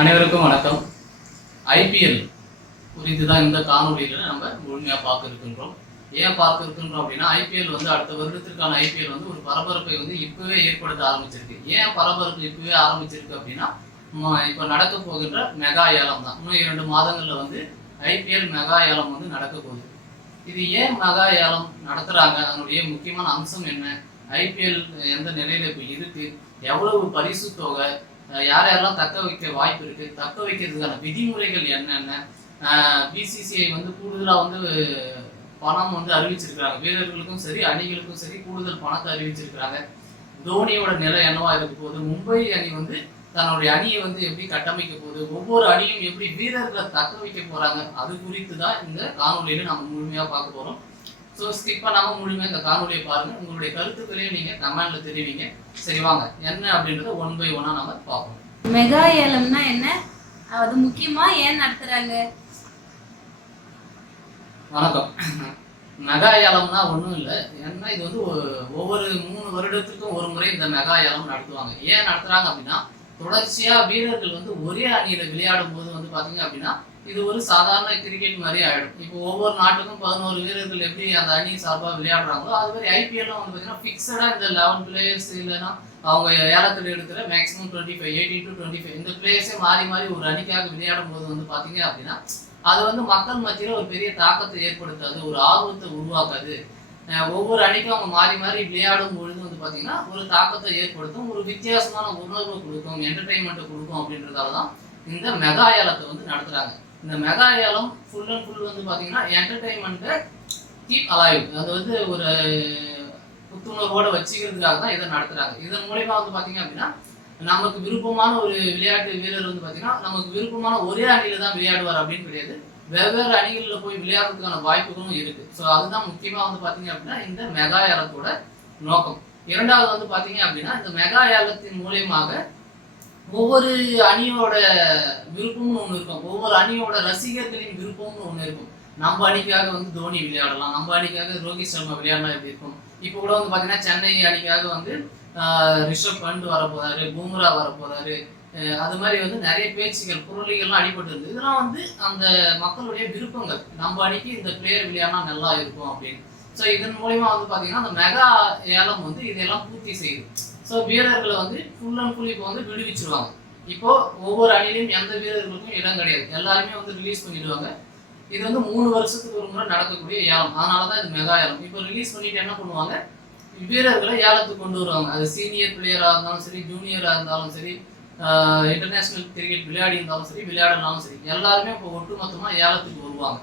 அனைவருக்கும் வணக்கம். ஐபிஎல் குறித்து தான் இந்த காணொலியில் நம்ம முழுமையாக பார்க்க இருக்கின்றோம். ஏன் பார்க்க இருக்கின்றோம் அப்படின்னா ஐபிஎல் வந்து அடுத்த வருடத்திற்கான ஐபிஎல் வந்து ஒரு பரபரப்பை வந்து இப்போவே ஏற்படுத்த ஆரம்பிச்சிருக்கு. ஏன் பரபரப்பு இப்போவே ஆரம்பிச்சிருக்கு அப்படின்னா இப்போ நடக்க போகின்ற மெகா ஏலம் தான். இன்னும் இரண்டு மாதங்களில் வந்து ஐபிஎல் மெகா ஏலம் வந்து நடக்க போகுது. இது ஏன் மெகா ஏலம் நடத்துகிறாங்க அதனுடைய முக்கியமான அம்சம் என்ன? ஐபிஎல் எந்த நிலையில் இப்போ இருக்குது எவ்வளவு பரிசு தொகை? யார் யாரெல்லாம் தக்க வைக்க வாய்ப்பு இருக்கு? தக்க வைக்கிறதுக்கான விதிமுறைகள் என்னென்ன? பிசிசிஐ வந்து கூடுதலாக வந்து பணம் வந்து அறிவிச்சிருக்கிறாங்க. வீரர்களுக்கும் சரி அணிகளுக்கும் சரி கூடுதல் பணத்தை அறிவிச்சிருக்கிறாங்க. தோனியோட நிலை என்னவா இருக்க போகுது? மும்பை அணி வந்து தன்னுடைய அணியை வந்து எப்படி கட்டமைக்க போகுது? ஒவ்வொரு அணியும் எப்படி வீரர்களை தக்க வைக்க போறாங்க? அது குறித்து தான் இந்த காணொலியில நம்ம முழுமையா பார்க்க போறோம். ஸோ ஸ்கிப் பண்ணாம முழுமையா இந்த காணொலியை பாருங்க. உங்களுடைய கருத்துக்களையும் நீங்க கமெண்ட்ல தெரிவிங்க. சரி வாங்க. என்ன அப்படின்றத ஒன் பை ஒன்னா நம்ம பார்ப்போம். மெகா ஏலம்னா என்ன? அது முக்கியமா ஏன் நடத்துறாங்க? வணக்கம். மெகா ஏலம்னா ஒன்றும் இல்லை. ஏன்னா இது வந்து ஒவ்வொரு மூணு வருடத்துக்கும் ஒரு முறை இந்த மெகா ஏலம் நடத்துவாங்க. ஏன் நடத்துறாங்க அப்படின்னா தொடர்ச்சியா வீரர்கள் வந்து ஒரே அணியில விளையாடும் போது வந்து பாத்தீங்க அப்படின்னா இது ஒரு சாதாரண கிரிக்கெட் மாதிரி ஆகிடும் இப்போ ஒவ்வொரு நாட்டுக்கும் பதினோரு வீரர்கள் எப்படி அந்த அணி சார்பாக விளையாடுறாங்களோ அது மாதிரி ஐபிஎல்லும் வந்து பார்த்தீங்கன்னா ஃபிக்ஸடாக இந்த லெவன் பிளேயர்ஸ் இல்லைன்னா அவங்க ஏலத்தில் எடுக்கிற maximum twenty five eighty to twenty five இந்த பிளேயர்ஸே மாறி மாறி ஒரு அணிக்காக விளையாடும் போது வந்து பார்த்தீங்க அப்படின்னா அது வந்து மக்கள் மத்தியில் ஒரு பெரிய தாக்கத்தை ஏற்படுத்தாது ஒரு ஆர்வத்தை உருவாக்காது. ஒவ்வொரு அணிக்கும் அவங்க மாறி மாறி விளையாடும் பொழுது வந்து பார்த்தீங்கன்னா ஒரு தாக்கத்தை ஏற்படுத்தும் ஒரு வித்தியாசமான உணர்வை கொடுக்கும் என்டர்டைன்மெண்ட்டை கொடுக்கும் அப்படின்றதால தான் இந்த மெகா ஏலத்தை வந்து நடத்துகிறாங்க இந்த மெகா ஏலம் ஃபுல் அண்ட் ஃபுல் வந்து பார்த்தீங்கன்னா என்டர்டைன்மெண்ட்டை கீப் அலைவ் அது வந்து ஒரு புத்துணர்வோடு வச்சுக்கிறதுக்காக தான் இதை நடத்துகிறாங்க இதன் மூலயமா வந்து பார்த்தீங்க அப்படின்னா நமக்கு விருப்பமான ஒரு விளையாட்டு வீரர் வந்து பார்த்தீங்கன்னா நமக்கு விருப்பமான ஒரே அணியில் தான் விளையாடுவார் அப்படின்னு கிடையாது. வெவ்வேறு அணிகளில் போய் விளையாடுறதுக்கான வாய்ப்புகளும் இருக்குது ஸோ அதுதான் முக்கியமாக வந்து பார்த்தீங்க அப்படின்னா இந்த மெகா ஏலத்தோட நோக்கம். இரண்டாவது வந்து பார்த்தீங்க அப்படின்னா இந்த மெகா ஏலத்தின் மூலியமாக ஒவ்வொரு அணியோட விருப்பம்னு ஒன்று இருக்கும். ஒவ்வொரு அணியோட ரசிகர்களின் விருப்பம்னு ஒன்று இருக்கும். நம்ம அணிக்காக வந்து தோனி விளையாடலாம். நம்ம அணிக்காக ரோஹித் சர்மா விளையாடலாம் எப்படி இருக்கும்? இப்போ கூட வந்து பார்த்தீங்கன்னா சென்னை அணிக்காக வந்து ரிஷப் பண்ட் வரப்போறாரு பூம்ரா வரப்போறாரு. அது மாதிரி வந்து நிறைய பேச்சுகள் புரளிகள்லாம் அடிபட்டு இருந்தது இதெல்லாம் வந்து அந்த மக்களுடைய விருப்பங்கள். நம்ம அணிக்கு இந்த பிளேயர் விளையாடினா நல்லா இருக்கும் அப்படின்னு. ஸோ இதன் மூலியமா வந்து பார்த்தீங்கன்னா அந்த மெகா ஏலம் வந்து இதெல்லாம் பூர்த்தி செய்யுது. ஸோ வீரர்களை வந்து ஃபுல் அண்ட் ஃபுல் இப்போ வந்து விடுவிச்சிருவாங்க. இப்போ ஒவ்வொரு அணிலையும் எந்த வீரர்களுக்கும் இடம் கிடையாது. எல்லாருமே வந்து ரிலீஸ் பண்ணிடுவாங்க. இது வந்து மூணு வருஷத்துக்கு ஒரு முறை நடக்கக்கூடிய ஏலம். அதனால தான் இது மெகா ஏலம். இப்போ ரிலீஸ் பண்ணிட்டு என்ன பண்ணுவாங்க? வீரர்களை ஏலத்துக்கு கொண்டு வருவாங்க. அது சீனியர் பிளேயராக இருந்தாலும் சரி ஜூனியராக இருந்தாலும் சரி இன்டர்நேஷனல் கிரிக்கெட் விளையாடி இருந்தாலும் சரி விளையாடினாலும் சரி எல்லாருமே இப்போ ஒட்டுமொத்தமாக ஏலத்துக்கு வருவாங்க.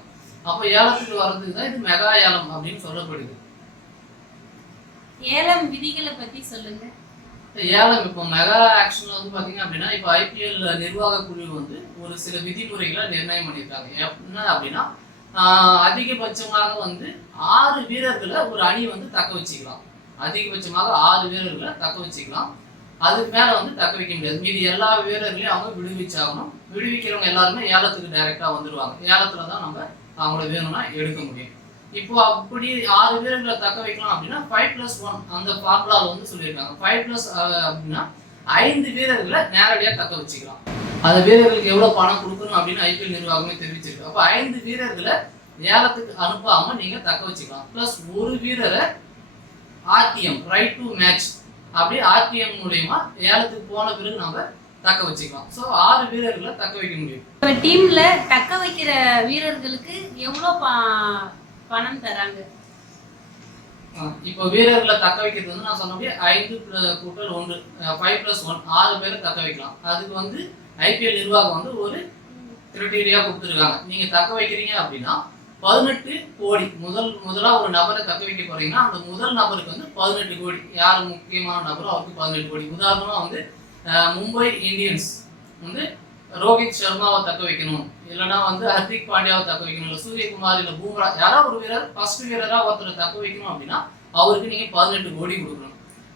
அப்போ ஏலத்துக்கு வர்றதுக்கு தான் இது மெகா ஏலம் அப்படின்னு சொல்லப்படுது. ஏலம் விதிகளை பற்றி சொல்லுங்கள் ஏலம் இப்போ மெகா ஆக்ஷன்ல வந்து பாத்தீங்க அப்படின்னா இப்போ ஐபிஎல் நிர்வாக குழு வந்து ஒரு சில விதிமுறைகளை நிர்ணயம் பண்ணியிருக்காங்க. என்ன அப்படின்னா அதிகபட்சமாக வந்து ஆறு வீரர்களை ஒரு அணி வந்து தக்க வச்சுக்கலாம். அதிகபட்சமாக ஆறு வீரர்களை தக்க வச்சுக்கலாம். அதுக்கு மேல வந்து தக்க வைக்க முடியாது. மீதி எல்லா வீரர்களையும் அவங்க விடுவிச்சாகணும். விடுவிக்கிறவங்க எல்லாருமே ஏலத்துக்கு டைரக்டா வந்துருவாங்க. ஏலத்துல தான் நம்ம அவங்கள வேணும்னா எடுக்க முடியும். இப்போ அப்படி ஆறு வீரர்களை தக்க வைக்கலாம் அப்படின்னா ஃபைவ் பிளஸ் ஒன் அந்த ஃபார்முலாவில் வந்து சொல்லியிருக்காங்க. ஃபைவ் பிளஸ் அப்படின்னா ஐந்து வீரர்களை நேரடியாக தக்க வச்சுக்கலாம். அந்த வீரர்களுக்கு எவ்வளோ பணம் கொடுக்கணும் அப்படின்னு ஐபிஎல் நிர்வாகமே தெரிவிச்சிருக்கு. அப்போ ஐந்து வீரர்களை ஏலத்துக்கு அனுப்பாம நீங்க தக்க வச்சுக்கலாம். ப்ளஸ் ஒரு வீரரை ஆர்டிஎம் ரைட் டு மேட்ச் அப்படி ஆர்டிஎம் மூலயமா ஏலத்துக்கு போன பிறகு நம்ம தக்க வச்சுக்கலாம். ஸோ ஆறு வீரர்களை தக்க வைக்க முடியும். இப்போ டீம்ல தக்க வைக்கிற வீரர்களுக்கு எவ்வளவு ப- பணம் தராங்க. இப்போ வீரர்களை தக்க வைக்கிறது வந்து நான் சொன்னபடியே ஐந்து கூட்டல் ஒன்று ஃபைவ் ப்ளஸ் ஒன் ஆறு பேரை தக்க வைக்கலாம். அதுக்கு வந்து ஐபிஎல் நிர்வாகம் வந்து ஒரு கிரைட்டீரியா கொடுத்துருக்காங்க. நீங்கள் தக்க வைக்கிறீங்க அப்படின்னா பதினெட்டு கோடி முதல் முதலாக ஒரு நபரை தக்க வைக்க போகிறீங்கன்னா அந்த முதல் நபருக்கு வந்து பதினெட்டு கோடி. யார் முக்கியமான நபரோ அவருக்கு பதினெட்டு கோடி. உதாரணமாக வந்து மும்பை இந்தியன்ஸ் வந்து ரோஹித் சர்மாவை தக்க வைக்கணும். இல்லைன்னா வந்து ஹர்திக் பாண்டியாவை தக்க வைக்கணும். இல்லை சூரியகுமார் இல்லை பூம்ரா யாராவது ஒரு வீரர் ஃபர்ஸ்ட் வீரராக ஒருத்தரை தக்க வைக்கணும் அப்படின்னா அவருக்கு நீங்கள் பதினெட்டு கோடி கொடுக்கணும்.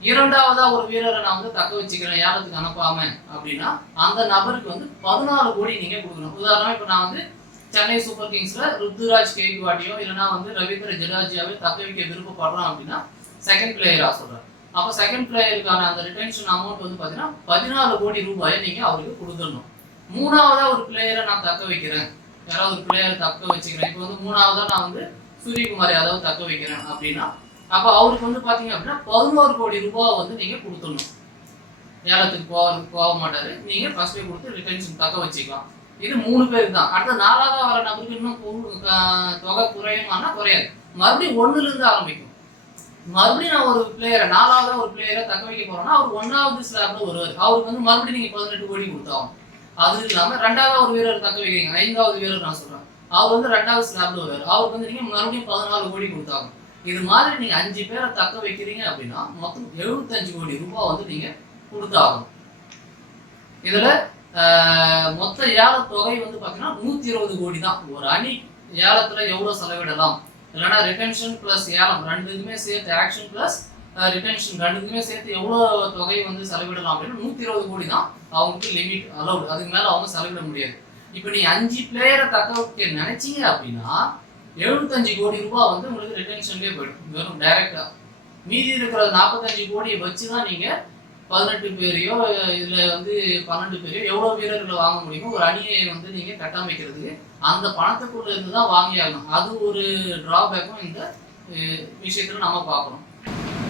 இரண்டாவதா ஒரு வீரரை நான் வந்து தக்க வச்சுக்கிறேன். ஏலத்துக்கு அனுப்பாம அப்படின்னா அந்த நபருக்கு வந்து பதினாலு கோடி நீங்க கொடுக்கணும். உதாரணமா இப்ப நான் வந்து சென்னை சூப்பர் கிங்ஸ்ல ருத்துராஜ் கேக்வாடியோ இல்லைன்னா வந்து ரவீந்திர ஜடேஜாவே தக்க வைக்க விருப்பப்படுறோம் அப்படின்னா செகண்ட் பிளேயரா சொல்றேன். அப்போ செகண்ட் பிளேயருக்கான அந்த ரிட்டன்ஷன் அமௌண்ட் வந்து பாத்தீங்கன்னா பதினாலு கோடி ரூபாயை நீங்க அவருக்கு கொடுத்துடணும். மூணாவதா ஒரு பிளேயரை நான் தக்க வைக்கிறேன். யாராவது ஒரு பிளேயரை தக்க வச்சுக்கிறேன். இப்போ வந்து மூணாவதா நான் வந்து சூரியகுமார் யாதவ் தக்க வைக்கிறேன் அப்படின்னா அப்போ அவருக்கு வந்து பார்த்தீங்க அப்படின்னா பதினோரு கோடி ரூபாய் வந்து நீங்கள் கொடுத்துடணும். ஏலத்துக்கு போக போக மாட்டாரு. நீங்கள் ஃபர்ஸ்டே கொடுத்து ரிட்டன்ஷன் தக்க வச்சுக்கலாம். இது மூணு பேர் தான் அடுத்த நாலாவதா வர நபருக்கு இன்னும் தொகை குறையுமானா குறையாது. மறுபடியும் ஒன்றுலேருந்து ஆரம்பிக்கும். மறுபடியும் நான் ஒரு பிளேயரை நாலாவதா ஒரு பிளேயரை தக்க வைக்க போறேன்னா அவர் ஒன்றாவது ஸ்லாப்ல வருவார். அவருக்கு வந்து மறுபடியும் நீங்கள் பதினெட்டு கோடி கொடுத்தாகும் அது இல்லாம ரெண்டாவது ஒரு வீரர் தக்க வைக்கிறீங்க. ஐந்தாவது வீரர் நான் சொல்றேன். அவர் வந்து ரெண்டாவது ஸ்லாப்ல வருவார். அவருக்கு வந்து நீங்க மறுபடியும் பதினாலு கோடி கொடுத்தாகும் இது மாதிரி நீங்க அஞ்சு பேரை தக்க வைக்கிறீங்க அப்படின்னா மொத்தம் எழுபத்தஞ்சு கோடி ரூபாய் வந்து நீங்க கொடுத்தாகணும். இதுல ஆஹ், மொத்த ஏல தொகை வந்து பாத்தீங்கன்னா நூத்தி இருபது கோடி தான். ஒரு அணி ஏலத்துல எவ்வளவு செலவிடலாம்? இல்லைன்னா ரிட்டன்ஷன் பிளஸ் ஏலம் ரெண்டுமே சேர்த்து ஆக்ஷன் பிளஸ் ரிட்டன்ஷன் ரெண்டுக்குமே சேர்த்து எவ்வளோ தொகை வந்து செலவிடலாம் அப்படின்னு நூற்றி இருபது கோடி தான் அவங்களுக்கு லிமிட் அலௌட் அதுக்கு மேலே அவங்க செலவிட முடியாது. இப்போ நீ அஞ்சு பிளேயரை தக்க வைக்க நினைச்சீங்க அப்படின்னா எழுபத்தஞ்சு கோடி ரூபாய் வந்து உங்களுக்கு ரிட்டன்ஷன்லேயே போயிடும். வெறும் டைரெக்டாக மீதி இருக்கிற நாற்பத்தஞ்சு கோடியை வச்சு தான் நீங்கள் பதினெட்டு பேரையோ இதில் வந்து பன்னெண்டு பேரையோ எவ்வளோ வீரர்களை வாங்க முடியுமோ ஒரு அணியை வந்து நீங்கள் கட்டமைக்கிறதுக்கு அந்த பணத்துக்குள்ளே இருந்து தான் வாங்கி ஆகணும் அது ஒரு டிராபேக்கும் இந்த விஷயத்தில் நம்ம பார்க்கணும்.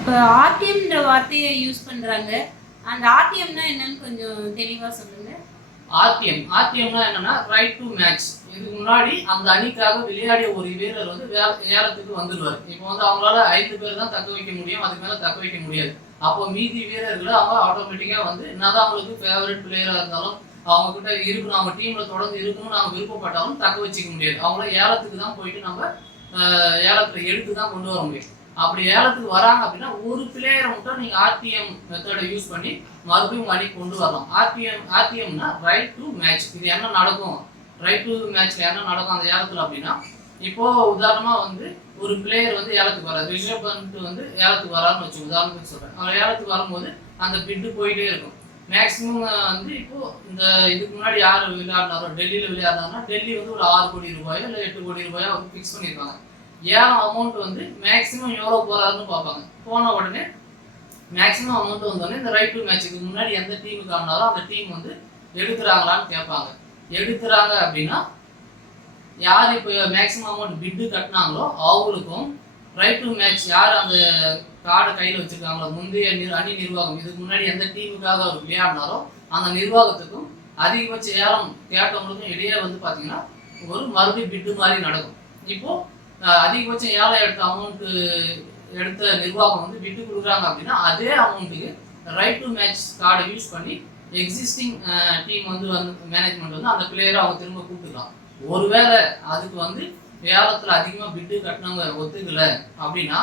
இப்போ ஆர்டிஎம்ன்ற வார்த்தையை யூஸ் பண்றாங்க. அந்த ஆர்டிஎம்னா என்னன்னு கொஞ்சம் தெளிவா சொல்லுங்க. ஆர்டிஎம் ஆர்டிஎம்னா என்னன்னா ரைட் டு மேட்ச் இதுக்கு முன்னாடி அந்த அணிக்காக விளையாடிய ஒரு வீரர் வந்து ஏலத்துக்கு வந்துடுவார். இப்போ வந்து அவங்களால ஐந்து பேர் தான் தக்க வைக்க முடியும் அதுக்கு மேலே தக்க வைக்க முடியாது. அப்போ மீதி வீரர்களை அவங்க ஆட்டோமேட்டிக்காக வந்து என்னதான் அவங்களுக்கு ஃபேவரட் பிளேயராக இருந்தாலும் அவங்க கிட்ட இருக்கணும். அவங்க டீம்ல தொடர்ந்து இருக்கணும்னு நாங்க விருப்பப்பட்டாலும் தக்க வச்சுக்க முடியாது. அவங்கள ஏலத்துக்கு தான் போயிட்டு நம்ம ஆஹ், ஏலத்துல எடுத்து தான் கொண்டு வர முடியும். அப்படி ஏலத்துக்கு வராங்க அப்படின்னா ஒரு பிளேயரை மட்டும் நீங்க ஆர்டிஎம் மெத்தடை யூஸ் பண்ணி மறுபடியும் மணி கொண்டு வரலாம். ஆர்பிஎம் ஆர்பிஎம்னா ரைட் டு மேட்ச் இது என்ன நடக்கும்? ரைட் டு மேட்ச்ல என்ன நடக்கும் அந்த ஏலத்துல அப்படின்னா இப்போ உதாரணமா வந்து ஒரு பிளேயர் வந்து ஏலத்துக்கு வராது. ரிஷப் பண்ணிட்டு வந்து ஏலத்துக்கு வரான்னு வச்சு உதாரணத்துக்கு சொல்றேன். அவர் ஏலத்துக்கு வரும்போது அந்த பிட்டு போயிட்டே இருக்கும். மேக்ஸிமம் வந்து இப்போ இந்த இதுக்கு முன்னாடி யார் விளையாடினாரோ டெல்லியில் விளையாடினாருன்னா டெல்லி வந்து ஒரு ஆறு கோடி ரூபாயோ இல்லை எட்டு கோடி ரூபாயோ அவங்க ஃபிக்ஸ் பண்ணியிருப்பாங்க ஏன் அமௌண்ட் வந்து மேக்ஸிமம் எவ்வளோ போகிறாருன்னு பார்ப்பாங்க. போன உடனே மேக்ஸிமம் அமௌண்ட் வந்தோடனே இந்த ரைட் டு மேட்ச்சுக்கு முன்னாடி எந்த டீமுக்கு ஆனாலும் அந்த டீம் வந்து எடுத்துறாங்களான்னு கேட்பாங்க. எடுத்துறாங்க அப்படின்னா யார் இப்போ மேக்ஸிமம் அமௌண்ட் பிட்டு கட்டினாங்களோ அவங்களுக்கும் ரைட் டு மேட்ச் யார் அந்த கார்டை கையில் வச்சுருக்காங்களோ முந்தைய நிர் அணி நிர்வாகம் இதுக்கு முன்னாடி எந்த டீமுக்காக அவர் விளையாடினாரோ அந்த நிர்வாகத்துக்கும் அதிகபட்ச ஏலம் கேட்டவங்களுக்கும் இடையே வந்து பார்த்தீங்கன்னா ஒரு மறுபடியும் பிட்டு மாதிரி நடக்கும். இப்போது அதிகபட்சம் ஏழை எடுத்த அமௌண்ட்டு எடுத்த நிர்வாகம் வந்து விட்டு கொடுக்குறாங்க அப்படின்னா அதே அமௌண்ட்டுக்கு ரைட் டு மேட்ச் கார்டை யூஸ் பண்ணி எக்ஸிஸ்டிங் டீம் வந்து வந்து மேனேஜ்மெண்ட் வந்து அந்த பிளேயரை அவங்க திரும்ப கூப்பிட்டுக்கலாம். ஒருவேளை அதுக்கு வந்து ஏலத்தில் அதிகமாக பிட்டு கட்டினவங்க ஒத்துக்கல அப்படின்னா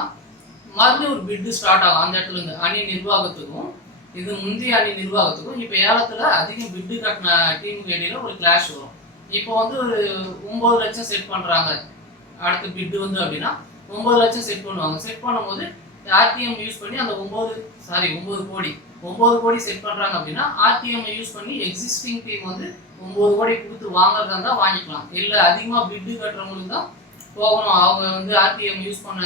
மறுபடியும் ஒரு பிட்டு ஸ்டார்ட் ஆகும். அந்த இடத்துல இருந்து அணி நிர்வாகத்துக்கும் இது முந்தைய அணி நிர்வாகத்துக்கும் இப்போ ஏலத்தில் அதிகம் பிட்டு கட்டின டீமுக்கு இடையில ஒரு கிளாஷ் வரும். இப்போ வந்து ஒரு ஒம்பது லட்சம் செட் பண்ணுறாங்க அடுத்த பிட்டு வந்து அப்படின்னா ஒன்பது லட்சம் செட் பண்ணுவாங்க. செட் பண்ணும்போது ஆர்டிஎம் யூஸ் பண்ணி அந்த ஒம்பது சாரி ஒம்பது கோடி ஒம்பது கோடி செட் பண்ணுறாங்க அப்படின்னா ஆர்டிஎம் யூஸ் பண்ணி எக்ஸிஸ்டிங் டீம் வந்து ஒம்பது கோடி கொடுத்து வாங்குறதா இருந்தால் வாங்கிக்கலாம். இல்லை அதிகமாக பிட்டு கட்டுறவங்களுக்கு தான் போகணும். அவங்க வந்து ஆர்டிஎம் யூஸ் பண்ண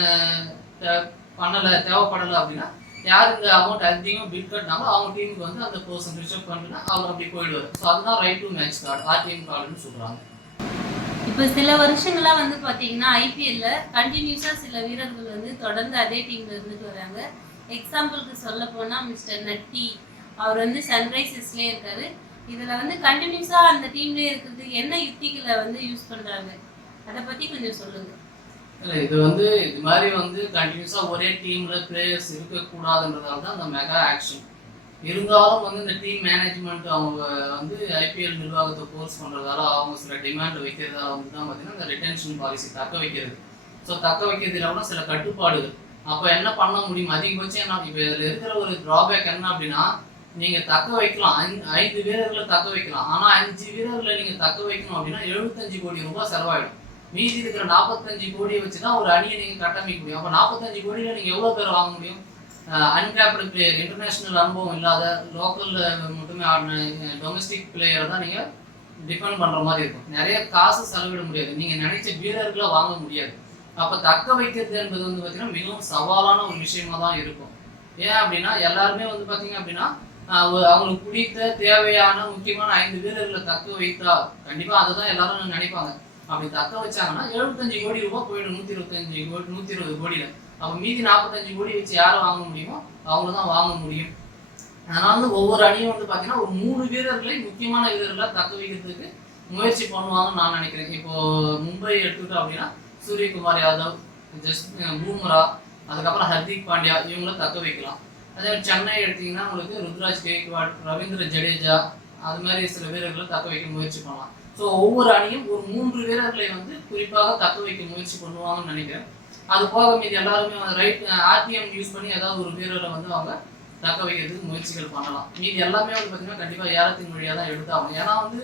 பண்ணலை தேவைப்படலை அப்படின்னா யார் இந்த அமௌண்ட் அதிகமாக பிட் கட்டினாலும் அவங்க டீமுக்கு வந்து அந்த பர்சன் ரிசர்வ் பண்ணினா அவர் அப்படி போயிடுவார். ஸோ அதுதான் right to match card RTM கார்டுன்னு சொல்கிறாங்க இப்போ சில வருஷங்களா வந்து பாத்தீங்கன்னா ஐபிஎல்ல கண்டினியூஸா சில வீரர்கள் வந்து தொடர்ந்து அதே டீம்ல இருந்துட்டு வராங்க. எக்ஸாம்பிளுக்கு சொல்ல போனா மிஸ்டர் நட்டி. அவர் வந்து சன்ரைசர்ஸ்லயே இருக்காரு. இதுல வந்து கண்டினியூஸா அந்த டீம்லயே இருக்கிறது என்ன யுக்திகளை வந்து யூஸ் பண்றாங்க? அதை பத்தி கொஞ்சம் சொல்லுங்க. இல்லை இது வந்து இது மாதிரி வந்து கண்டினியூஸா ஒரே டீம்ல பிளேயர்ஸ் இருக்கக்கூடாதுன்றதால தான் அந்த மெகா ஆக்ஷன் இருந்தாலும் வந்து இந்த டீம் மேனேஜ்மெண்ட் அவங்க வந்து ஐபிஎல் நிர்வாகத்தை ஃபோர்ஸ் பண்ணுறதால அவங்க சில டிமாண்ட் வைக்கிறதால வந்து தான் பார்த்தீங்கன்னா இந்த ரிட்டன்ஷன் பாலிசி தக்க வைக்கிறது. ஸோ தக்க வைக்கிறதுல கூட சில கட்டுப்பாடுகள். அப்போ என்ன பண்ண முடியும்? அதிகபட்சம் என்ன? இப்போ இதில் இருக்கிற ஒரு ட்ராபேக் என்ன அப்படின்னா நீங்கள் தக்க வைக்கலாம். ஐந்து ஐந்து வீரர்களை தக்க வைக்கலாம். ஆனால் அஞ்சு வீரர்களை நீங்கள் தக்க வைக்கணும் அப்படின்னா எழுபத்தஞ்சு கோடி ரூபாய் செலவாயிடும். மீதி இருக்கிற நாற்பத்தஞ்சு கோடியை வச்சு தான் ஒரு அணியை நீங்கள் கட்டமைக்க முடியும். அப்போ நாற்பத்தஞ்சு கோடியில் நீங்கள் எவ்வளோ பேர் வாங்க முடியும்? அன்கேப்டு பிளேயர் இன்டர்நேஷனல் அனுபவம் இல்லாத லோக்கலில் மட்டுமே ஆடின டொமஸ்டிக் பிளேயரை தான் நீங்கள் டிபெண்ட் பண்ணுற மாதிரி இருக்கும். நிறைய காசு செலவிட முடியாது. நீங்கள் நினைச்ச வீரர்களை வாங்க முடியாது. அப்போ தக்க வைக்கிறது என்பது வந்து பார்த்திங்கன்னா மிகவும் சவாலான ஒரு விஷயமா தான் இருக்கும். ஏன் அப்படின்னா எல்லாருமே வந்து பார்த்தீங்க அப்படின்னா அவங்களுக்கு பிடித்த தேவையான முக்கியமான ஐந்து வீரர்களை தக்க வைத்தா கண்டிப்பாக அதை தான் எல்லாரும் நினைப்பாங்க. அப்படி தக்க வச்சாங்கன்னா எழுபத்தஞ்சு கோடி ரூபாய் போயிடும். நூற்றி இருபத்தஞ்சு கோடி நூற்றி இருபது கோடியில். அப்ப மீதி நாற்பத்தஞ்சு கோடி வச்சு யாரை வாங்க முடியுமோ அவங்கள தான் வாங்க முடியும். அதனால வந்து ஒவ்வொரு அணியும் வந்து பார்த்தீங்கன்னா ஒரு மூணு வீரர்களை முக்கியமான வீரர்களை தக்க வைக்கிறதுக்கு முயற்சி பண்ணுவாங்கன்னு நான் நினைக்கிறேன். இப்போ மும்பை எடுத்துக்கிட்டோம் அப்படின்னா சூரியகுமார் யாதவ் ஜஸ் பூம்ரா அதுக்கப்புறம் ஹர்திக் பாண்டியா இவங்கள தக்க வைக்கலாம். அதே மாதிரி சென்னை எடுத்தீங்கன்னா உங்களுக்கு ருத்ராஜ் கேக்வாட் ரவீந்திர ஜடேஜா அது மாதிரி சில வீரர்களை தக்க வைக்க முயற்சி பண்ணலாம். ஸோ ஒவ்வொரு அணியும் ஒரு மூன்று வீரர்களை வந்து குறிப்பாக தக்க வைக்க முயற்சி பண்ணுவாங்கன்னு நினைக்கிறேன். அது போக மீதி எல்லாருமே ரைட் ஆர்டிஎம் யூஸ் பண்ணி ஏதாவது ஒரு வீரரை வந்து அவங்க தக்க வைக்கிறதுக்கு முயற்சிகள் பண்ணலாம். மீதி எல்லாமே வந்து பார்த்தீங்கன்னா கண்டிப்பாக ஏலத்தின் வழியாக தான் எடுத்தாகும் ஏன்னா வந்து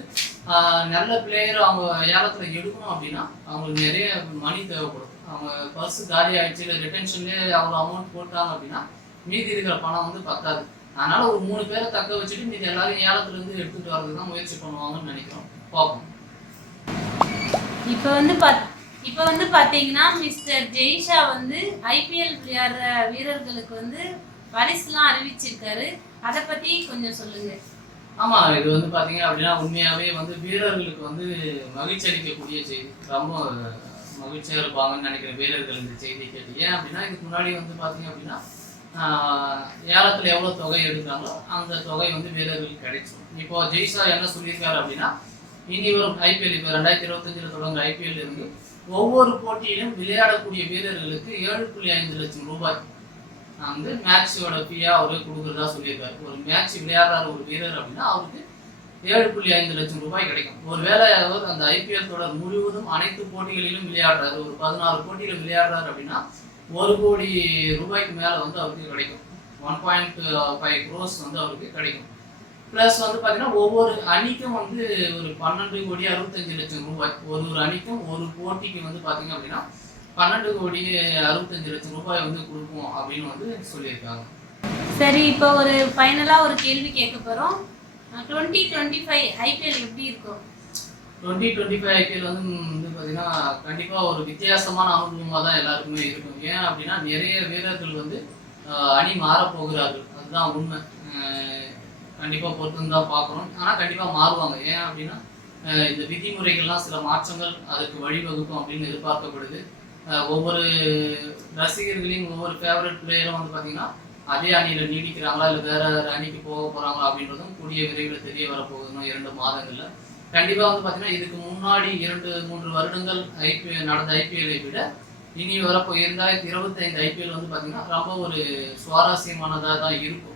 நல்ல பிளேயர் அவங்க ஏலத்தில் எடுக்கணும் அப்படின்னா அவங்களுக்கு நிறைய மணி தேவைப்படும். அவங்க பர்ஸ் காலி ஆகிடுச்சு இல்லை ரிட்டென்ஷன்லேயே அவ்வளோ அமௌண்ட் போட்டாங்க அப்படின்னா மீதி இருக்கிற பணம் வந்து பத்தாது. அதனால ஒரு மூணு பேரை தக்க வச்சுட்டு மீதி எல்லாரும் ஏலத்துலேருந்து எடுத்துகிட்டு வரதுக்கு வர்றதுக்கு தான் முயற்சி பண்ணுவாங்கன்னு நினைக்கிறோம். பார்ப்போம். இப்போ வந்து பத் இப்போ வந்து பார்த்தீங்கன்னா மிஸ்டர் ஜெய்ஷா வந்து ஐபிஎல் விளையாடுற வீரர்களுக்கு வந்து பரிசுலாம் அறிவிச்சிருக்காரு. அதை பத்தி கொஞ்சம் சொல்லுங்க. ஆமா இது வந்து பாத்தீங்க அப்படின்னா உண்மையாவே வந்து வீரர்களுக்கு வந்து மகிழ்ச்சி அளிக்கக்கூடிய செய்தி. ரொம்ப மகிழ்ச்சியா இருப்பாங்கன்னு நினைக்கிற வீரர்கள் இந்த செய்தி கேட்டு. ஏன் அப்படின்னா இதுக்கு முன்னாடி வந்து பாத்தீங்க அப்படின்னா ஆஹ், ஏலத்துல எவ்வளவு தொகை எடுக்கிறாங்களோ அந்த தொகை வந்து வீரர்களுக்கு கிடைச்சிடும் இப்போ ஜெய்ஷா என்ன சொல்லியிருக்காரு அப்படின்னா இனி வரும் ஐபிஎல் இப்போ ரெண்டாயிரத்தி இருபத்தஞ்சில் தொடங்க ஐபிஎல் இருந்து ஒவ்வொரு போட்டியிலும் விளையாடக்கூடிய வீரர்களுக்கு ஏழு புள்ளி ஐந்து லட்சம் ரூபாய் வந்து மேட்சோட ஃபீயா அவரே கொடுக்குறதா சொல்லியிருக்காரு. ஒரு மேட்ச் விளையாடுறாரு ஒரு வீரர் அப்படின்னா அவருக்கு ஏழு புள்ளி ஐந்து லட்சம் ரூபாய் கிடைக்கும். ஒருவேளை அவர் அந்த ஐபிஎல் தொடர் முழுவதும் அனைத்து போட்டிகளிலும் விளையாடுறாரு ஒரு பதினாறு போட்டிகள் விளையாடுறாரு அப்படின்னா ஒரு கோடி ரூபாய்க்கு மேலே வந்து அவருக்கு கிடைக்கும். ஒன் பாயிண்ட் ஃபைவ் க்ரோஸ் வந்து அவருக்கு கிடைக்கும். ப்ளஸ் வந்து பார்த்தீங்கன்னா ஒவ்வொரு அணிக்கும் வந்து ஒரு பன்னெண்டு கோடி அறுபத்தஞ்சு லட்சம் ரூபாய் ஒரு ஒரு அணிக்கும் ஒரு போட்டிக்கு வந்து பார்த்தீங்க அப்படின்னா பன்னெண்டு கோடி அறுபத்தஞ்சு லட்சம் ரூபாய் வந்து கொடுப்போம் அப்படின்னு வந்து சொல்லியிருக்காங்க. சரி இப்போ ஒரு ஃபைனலா ஒரு கேள்வி கேட்க போறோம். டுவெண்ட்டி டுவெண்ட்டி ஃபைவ் ஐபிஎல் எப்படி இருக்கும்? டுவெண்ட்டி டுவெண்ட்டி ஃபைவ் ஐபிஎல் வந்து வந்து பார்த்தீங்கன்னா கண்டிப்பாக ஒரு வித்தியாசமான அனுபவமாக தான் எல்லாருக்குமே இருக்கும். ஏன் அப்படின்னா நிறைய வீரர்கள் வந்து அணி மாறப் போகிறார்கள் அதுதான் உண்மை. கண்டிப்பாக பொறுத்து தான் பார்க்கணும். ஆனால் கண்டிப்பாக மாறுவாங்க. ஏன் அப்படின்னா இந்த விதிமுறைகள்லாம் சில மாற்றங்கள் அதுக்கு வழிவகுக்கும் அப்படின்னு எதிர்பார்க்கப்படுது. ஒவ்வொரு ரசிகர்களின் ஒவ்வொரு ஃபேவரட் பிளேயரும் வந்து பார்த்தீங்கன்னா அதே அணியில் நீடிக்கிறாங்களா இல்லை வேற அணிக்கு போக போகிறாங்களா அப்படின்றதும் கூடிய விரைவில் தெரிய வரப்போகுதுன்னு இரண்டு மாதங்களில். கண்டிப்பாக வந்து பார்த்தீங்கன்னா இதுக்கு முன்னாடி இரண்டு மூன்று வருடங்கள் ஐபிஎல் நடந்த ஐபிஎல்லை விட இனி வரப்போ இரண்டாயிரத்தி இருபத்தைந்து ஐபிஎல் வந்து பார்த்தீங்கன்னா ரொம்ப ஒரு சுவாரஸ்யமானதாக தான் இருக்கும்.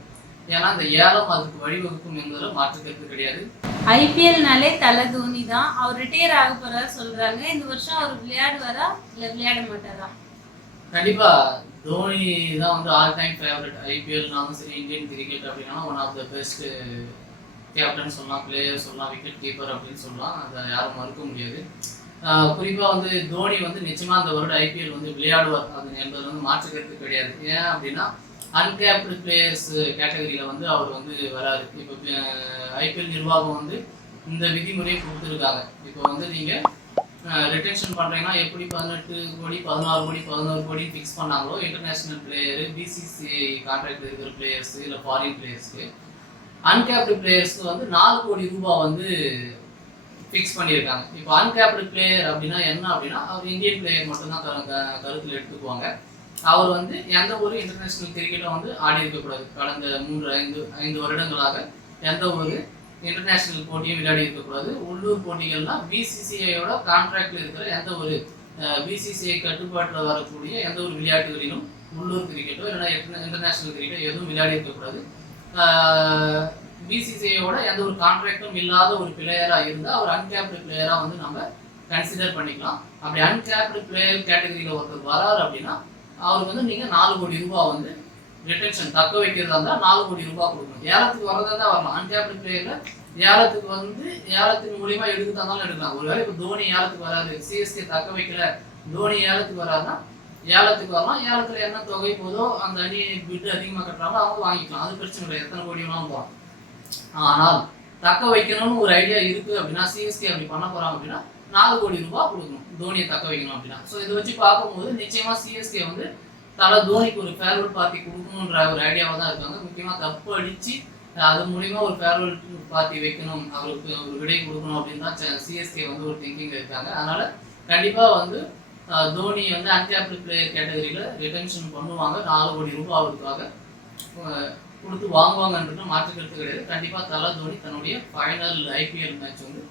ஏன்னா இந்த ஏலம் அதுக்கு வழிவகுக்கும் என்பதில் மாற்றுக்கிறது கிடையாது. ஐபிஎல்னாலே தலை தோனி தான். அவர் ரிட்டையர் ஆக போறா சொல்றாங்க. இந்த வருஷம் அவர் விளையாடுவாரா? இல்ல விளையாட மாட்டாரா? கண்டிப்பா தோனி தான் வந்து ஆல் டைம் ஃபேவரட் ஐபிஎல்னாலும் சரி இந்தியன் கிரிக்கெட் அப்படின்னா one of the best captain சொல்லலாம். பிளேயர் சொல்லலாம். விக்கெட் கீப்பர் அப்படின்னு சொல்லலாம். அதை யாரும் மறுக்க முடியாது. ஆஹ் குறிப்பா வந்து தோனி வந்து நிச்சயமா அந்த வருடம் ஐபிஎல் வந்து விளையாடுவார். அது என்பது வந்து மாற்றுக்கிறது கிடையாது. ஏன் அப்படின்னா அன்கேப்டு பிளேயர்ஸ் கேட்டகரியில் வந்து அவர் வந்து வராரு. இப்போ ஐபிஎல் நிர்வாகம் வந்து இந்த விதிமுறையை கொடுத்துருக்காங்க. இப்போ வந்து நீங்கள் ரிட்டென்ஷன் பண்ணுறீங்கன்னா எப்படி பதினெட்டு கோடி பதினாறு கோடி பதினோரு கோடி ஃபிக்ஸ் பண்ணாங்களோ இன்டர்நேஷ்னல் பிளேயரு பிசிசிஐ கான்ட்ராக்ட் இருக்கிற பிளேயர்ஸு இல்லை ஃபாரின் பிளேயர்ஸ்க்கு அன்கேப்டு பிளேயர்ஸ்க்கு வந்து நாலு கோடி ரூபாய் வந்து ஃபிக்ஸ் பண்ணியிருக்காங்க. இப்போ அன்கேப்டு பிளேயர் அப்படின்னா என்ன அப்படின்னா அவர் இந்தியன் பிளேயர் மட்டும்தான் க- கருத்தில் எடுத்துக்குவாங்க. அவர் வந்து எந்த ஒரு இன்டர்நேஷ்னல் கிரிக்கெட்டும் வந்து ஆடி இருக்கக்கூடாது கடந்த மூன்று ஐந்து ஐந்து வருடங்களாக எந்த ஒரு இன்டர்நேஷ்னல் போட்டியும் விளையாடி இருக்கக்கூடாது உள்ளூர் போட்டிகள்னா பிசிசிஐயோட கான்ட்ராக்டில் இருக்கிற எந்த ஒரு பிசிசிஐ கட்டுப்பாட்டில் வரக்கூடிய எந்த ஒரு விளையாட்டுகளிலும் உள்ளூர் கிரிக்கெட்டோ இல்லைன்னா இன்டர்நேஷ்னல் கிரிக்கெட்டோ எதுவும் விளையாடி இருக்கக்கூடாது பிசிசிஐயோட எந்த ஒரு கான்ட்ராக்டும் இல்லாத ஒரு பிளேயராக இருந்தால் அவர் அன்கேப்டு பிளேயராக வந்து நம்ம கன்சிடர் பண்ணிக்கலாம். அப்படி அன்கேப்டு பிளேயர் கேட்டகரியில் ஒருத்தர் வராரு அப்படின்னா அவருக்கு வந்து நீங்கள் நாலு கோடி ரூபாய் வந்து ரிட்டன்ஷன் தக்க வைக்கிறதா இருந்தால் நாலு கோடி ரூபாய் கொடுக்கணும். ஏலத்துக்கு வரதா தான் வரலாம். அன்கேப்டு பிளேயரில் ஏலத்துக்கு வந்து ஏலத்தின் மூலியமா எடுக்க இருந்தாலும் எடுக்கலாம். ஒருவேளை இப்போ தோனி ஏலத்துக்கு வராது சிஎஸ்கே தக்க வைக்கல தோனி ஏலத்துக்கு வராதுன்னா ஏலத்துக்கு வரலாம். ஏலத்தில் என்ன தொகை போதோ அந்த அணி பிட்டு அதிகமாக கட்டுறாங்களோ அவங்க வாங்கிக்கலாம். அது பிரச்சனை இல்லை எத்தனை கோடி வேணாலும் போகலாம். ஆனால் தக்க வைக்கணும்னு ஒரு ஐடியா இருக்குது அப்படின்னா சிஎஸ்கே அப்படி பண்ண போகிறாங்க அப்படின்னா நாலு கோடி ரூபாய் கொடுக்கணும். தோனியை தக்க வைக்கணும் அப்படின்னா. ஸோ இதை வச்சு பார்க்கும்போது நிச்சயமா சிஎஸ்கே வந்து தலை தோனிக்கு ஒரு ஃபேர்வெல் பார்ட்டி கொடுக்கணுன்ற ஒரு ஐடியாவாக தான் இருக்காங்க. முக்கியமாக தப்பு அடித்து அது மூலிமா ஒரு ஃபேர்வெல் பார்ட்டி வைக்கணும் அவருக்கு ஒரு விடை கொடுக்கணும் அப்படின்னு தான் சிஎஸ்கே வந்து ஒரு திங்கிங் இருக்காங்க. அதனால கண்டிப்பாக வந்து தோனி வந்து அன்கேப்டு பிளேயர் கேட்டகரியில் ரிட்டன்ஷன் பண்ணுவாங்க. நாலு கோடி ரூபாய் அவருக்காக கொடுத்து வாங்குவாங்கன்றது மாற்று கருத்து கிடையாது. கண்டிப்பாக தலை தோனி தன்னுடைய ஃபைனல் ஐபிஎல் மேட்ச் வந்து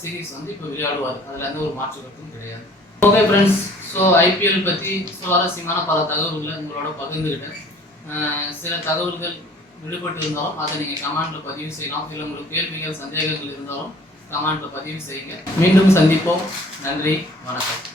சீரீஸ் வந்து இப்போ விளையாடுவார். அதில் எந்த ஒரு மாற்று கருத்தும் கிடையாது ஓகே ஃப்ரெண்ட்ஸ் ஸோ ஐபிஎல் பற்றி சுவாரஸ்யமான பல தகவல்களை உங்களோட பகிர்ந்துக்கிட்டேன் சில தகவல்கள் விடுபட்டு இருந்தாலும் அதை நீங்கள் கமெண்ட்டில் பதிவு செய்யலாம். இல்லை உங்களுக்கு கேள்விகள் சந்தேகங்கள் இருந்தாலும் கமெண்ட்டில் பதிவு செய்யுங்க. மீண்டும் சந்திப்போம். நன்றி. வணக்கம்.